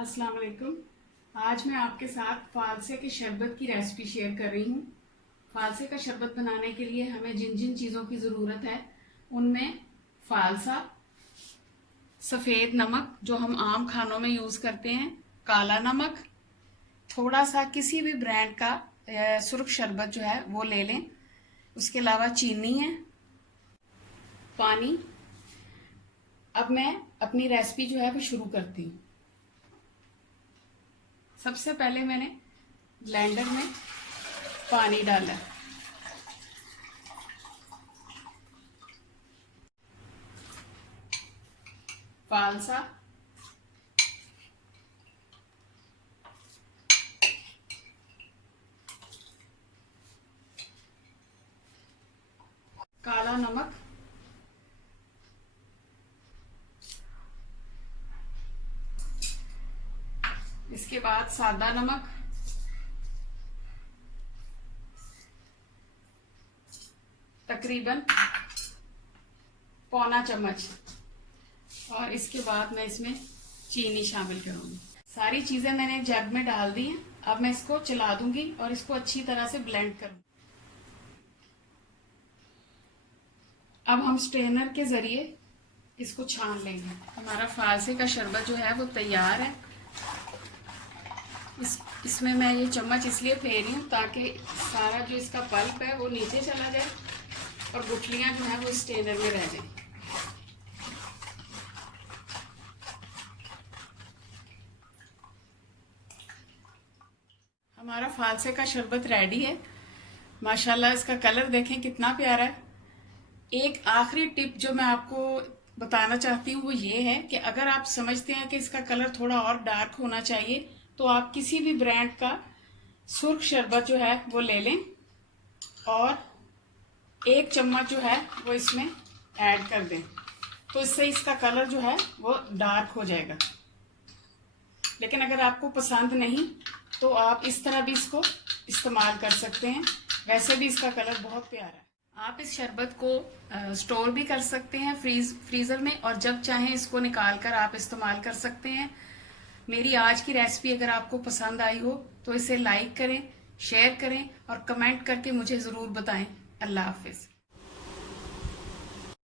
अस्सलाम वालेकुम। आज मैं आपके साथ फालसे के शरबत की रेसिपी शेयर कर रही हूँ। फालसे का शरबत बनाने के लिए हमें जिन जिन चीज़ों की ज़रूरत है उनमें फालसा, सफ़ेद नमक जो हम आम खानों में यूज़ करते हैं, काला नमक, थोड़ा सा किसी भी ब्रांड का सुर्ख शरबत जो है वो ले लें। उसके अलावा चीनी है, पानी। अब मैं अपनी रेसिपी जो है वो शुरू करती हूँ। सबसे पहले मैंने ब्लेंडर में पानी डाला, फालसा, काला नमक, इसके बाद सादा नमक, तकरीबन पौना चम्मच, और इसके बाद मैं इसमें चीनी शामिल करूंगी। सारी चीजें मैंने जग में डाल दी हैं। अब मैं इसको चला दूंगी और इसको अच्छी तरह से ब्लेंड करूंगी। अब हम स्ट्रेनर के जरिए इसको छान लेंगे। हमारा फालसे का शरबत जो है वो तैयार है। इसमें मैं ये चम्मच इसलिए फेर रही हूँ ताकि सारा जो इसका पल्प है वो नीचे चला जाए और गुठलियां जो है वो स्ट्रेनर में रह जाए। हमारा फालसे का शरबत रेडी है। माशाल्लाह इसका कलर देखें कितना प्यारा है। एक आखिरी टिप जो मैं आपको बताना चाहती हूँ वो ये है कि अगर आप समझते हैं कि इसका कलर थोड़ा और डार्क होना चाहिए तो आप किसी भी ब्रांड का सुर्ख शरबत जो है वो ले लें और 1 चम्मच जो है वो इसमें ऐड कर दें, तो इससे इसका कलर जो है वो डार्क हो जाएगा। लेकिन अगर आपको पसंद नहीं तो आप इस तरह भी इसको इस्तेमाल कर सकते हैं। वैसे भी इसका कलर बहुत प्यारा है। आप इस शरबत को स्टोर भी कर सकते हैं फ्रीज़र में, और जब चाहें इसको निकाल कर आप इस्तेमाल कर सकते हैं। मेरी आज की रेसिपी अगर आपको पसंद आई हो तो इसे लाइक करें, शेयर करें और कमेंट करके मुझे ज़रूर बताएं। अल्लाह हाफिज़।